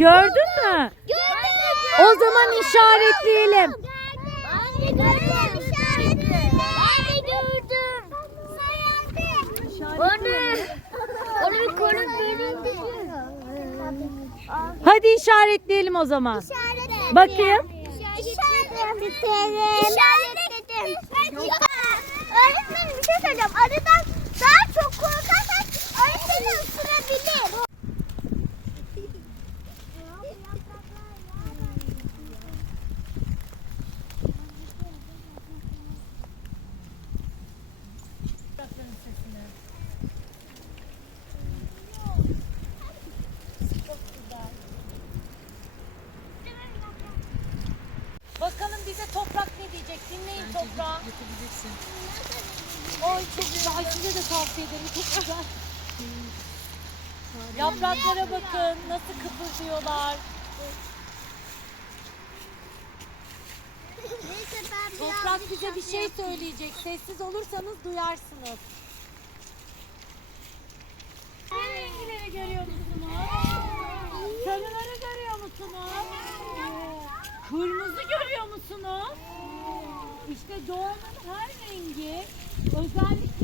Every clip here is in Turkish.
Gördün mü? Gördüm. O zaman işaretleyelim. Ben de gördüm. işaretli. Ben de gördüm. Onu, onu bir korun benim Hadi işaretleyelim o zaman. İşaretledim. Bakayım. İşaretledim. İşaretledim. Öğretmenim bir şey söyleyeceğim. Arıdan daha çok korkarsak öğretmenim ısırabilir. Bakalım bize toprak ne diyecek? Dinleyin toprağı. Oy çok güzel. Ay ederim. Çok güzel. Yapraklara bakın. Nasıl kıpırdıyorlar. Toprak bize bir şey söyleyecek. Sessiz olursanız duyarsınız. Rengileri görüyor musunuz? Sarıları görüyor musunuz? Kırmızı görüyor musunuz? İşte doğanın her rengi özellikle.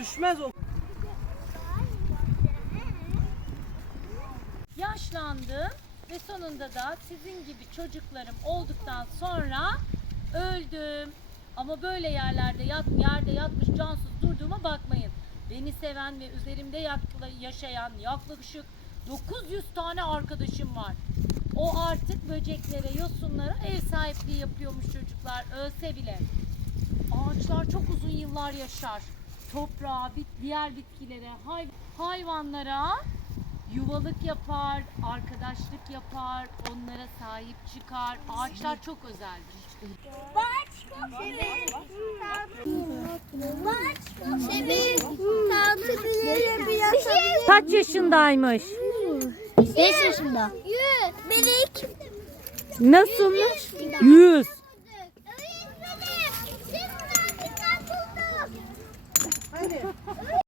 Düşmez o. Yaşlandım ve sonunda da sizin gibi çocuklarım olduktan sonra öldüm. Ama böyle yerlerde yat, yerde yatmış cansız durduğuma bakmayın. Beni seven ve üzerimde yakla- yaşayan yaklaşık 900 tane arkadaşım var. O artık böceklere, yosunlara ev sahipliği yapıyormuş çocuklar ölse bile. Ağaçlar çok uzun yıllar yaşar. Toprağa, bit, diğer bitkilere, hay- hayvanlara yuvalık yapar, arkadaşlık yapar, onlara sahip çıkar. Ağaçlar çok özeldir. Kaç yaşındaymış? 5 yaşında. 100. Melik. Nasılmış? 100.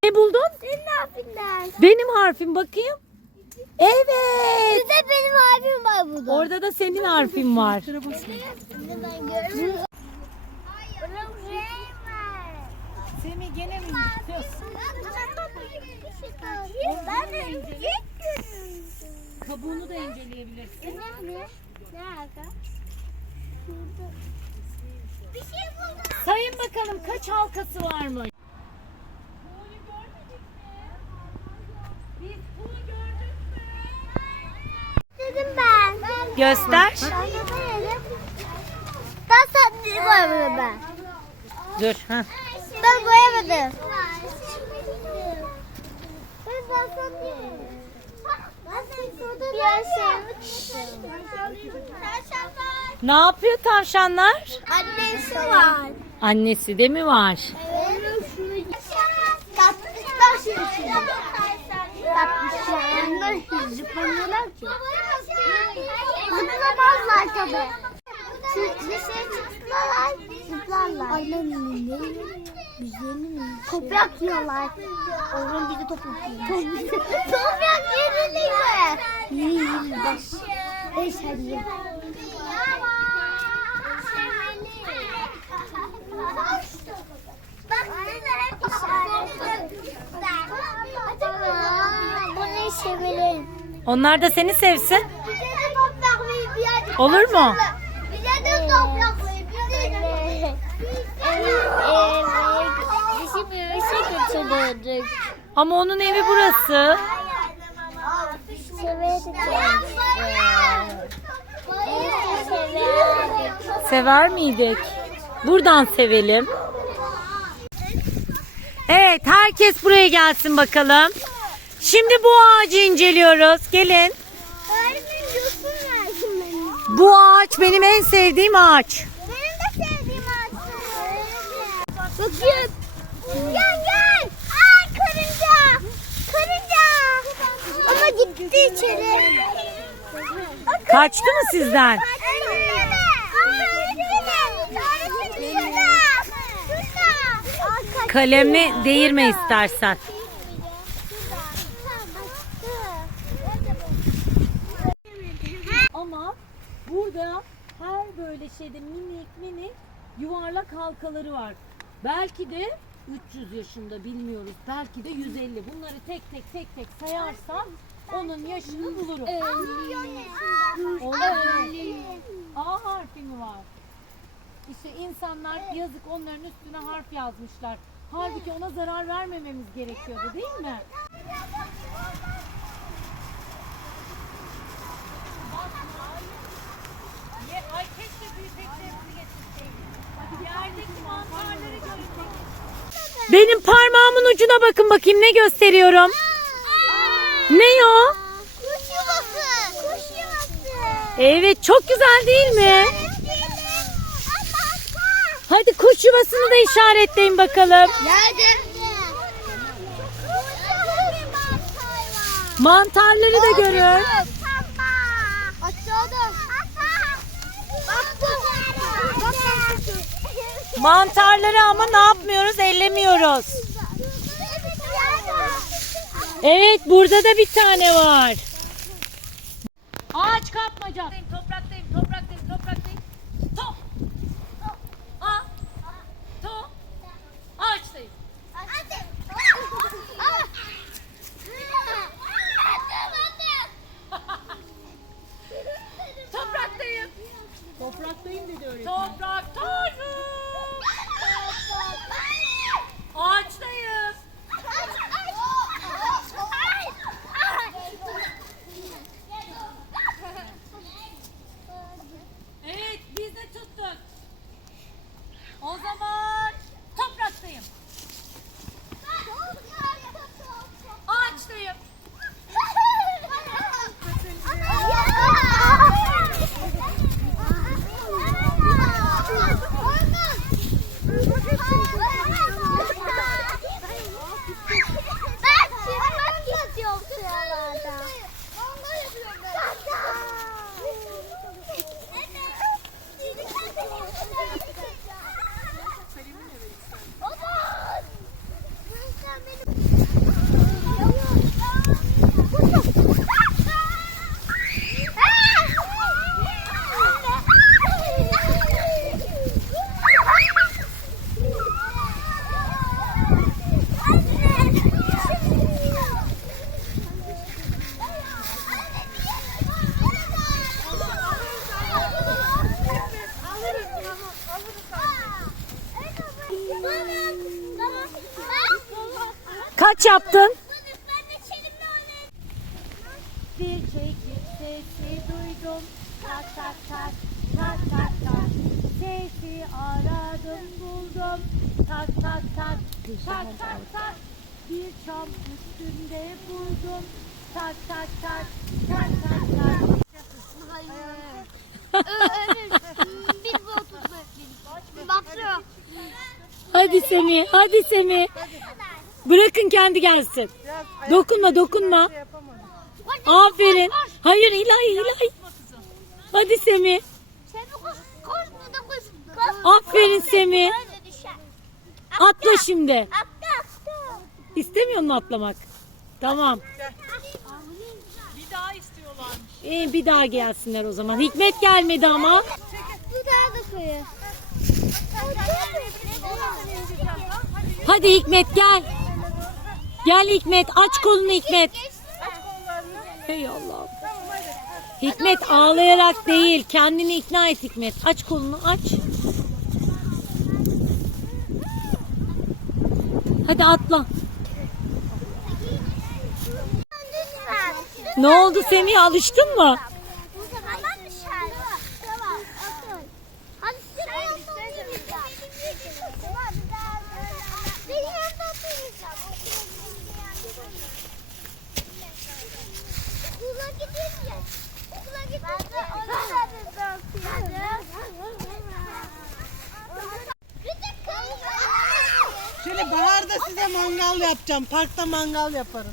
Ne buldun? Senin harfinden. Benim harfim bakayım. Evet. Bir de benim harfim var burada. Orada da senin harfin var. Şimdi ben görmüyorum. Bunun renk var. Semih gene mi gidiyorsun? Ben de renk Kabuğunu da inceleyebilirsin. Ne? Ne alaka? Bir şey buldum. Sayın bakalım kaç halkası varmış? Dedim ben. Göster. Ben sadece boyamadım ben. Dur. Ha. Ben boyamadım. Ne yapıyor tavşanlar? Annesi var. Annesi de mi var? Zıplamıyorlar ki. Zıplamazlar tabi. Dışarı çıktılar, zıplarlar. Annemin ne? Güzelim. Toprak yiyorlar. Oğlum de toprak yiyor. toprak yediniz mi? Yiyin beş. Beş hadi ye. Onlar da seni sevsin. Bize de toprak verin birazcık. Olur mu? Bize de toprak verin. Bize de Evet. Bizim yürüyüşe götürürdük. Ama onun evi burası. Sever miydik? Buradan sevelim. Evet, herkes buraya gelsin bakalım. Şimdi bu ağacı inceliyoruz. Gelin. Öğretmenim yosun versin benim. Bu ağaç benim en sevdiğim ağaç. Benim de sevdiğim ağaç. Bakayım. Gel gel. Ay karınca. Karınca. Ama gitti içeri. Kaçtı mı sizden? Kalemle değirme istersen. Burada her böyle şeyde minik minik yuvarlak halkaları var. Belki de 300 yaşında bilmiyoruz. Belki de 150. Bunları tek tek tek tek sayarsam onun yaşını bulurum. A harfi mi var? İşte insanlar yazık onların üstüne harf yazmışlar. Halbuki ona zarar vermememiz gerekiyordu değil mi? Benim parmağımın ucuna bakın bakayım ne gösteriyorum. Ne o? Kuş yuvası. Kuş yuvası. Evet çok güzel değil mi? Hadi kuş yuvasını da işaretleyin bakalım. Nerede? Mantarları da görün. Mantarları ama ne yapmıyoruz? Ellemiyoruz. Evet burada da bir tane var. Ağaç kapmaca. Kaç yaptın? Bir çekik sesi duydum. Tak tak tak, tak tak tak. Sesi aradım buldum. Tak tak tak, tak tak tak. Bir çam üstünde buldum. Tak tak tak, tak tak tak. Bir bu otuz Baksana. Hadi Semih, hadi Semih. Bırakın kendi gelsin. Dokunma, dokunma. Aferin. Hayır Hilal, Hilal. Hadi Semih. Aferin Semih. Atla şimdi. İstemiyor musun atlamak? Tamam. Bir daha istiyorlar. İyi bir daha gelsinler o zaman. Hikmet gelmedi ama. Da koyun. Hadi Hikmet gel. Gel Hikmet aç kolunu Hikmet. Hey Allah'ım. Hikmet ağlayarak değil kendini ikna et Hikmet. Aç kolunu aç. Hadi atla. Ne oldu Semih alıştın mı? Okula gidince. Size mangal yapacağım. Parkta mangal yaparım.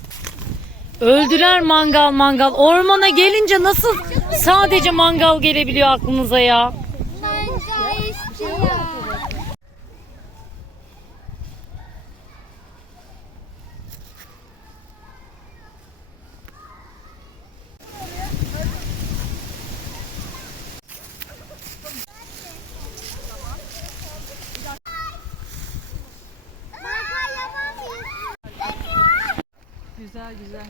Öldürer mangal mangal. Ormana gelince nasıl sadece mangal gelebiliyor aklınıza ya? Mangal istiyor. Güzel güzel.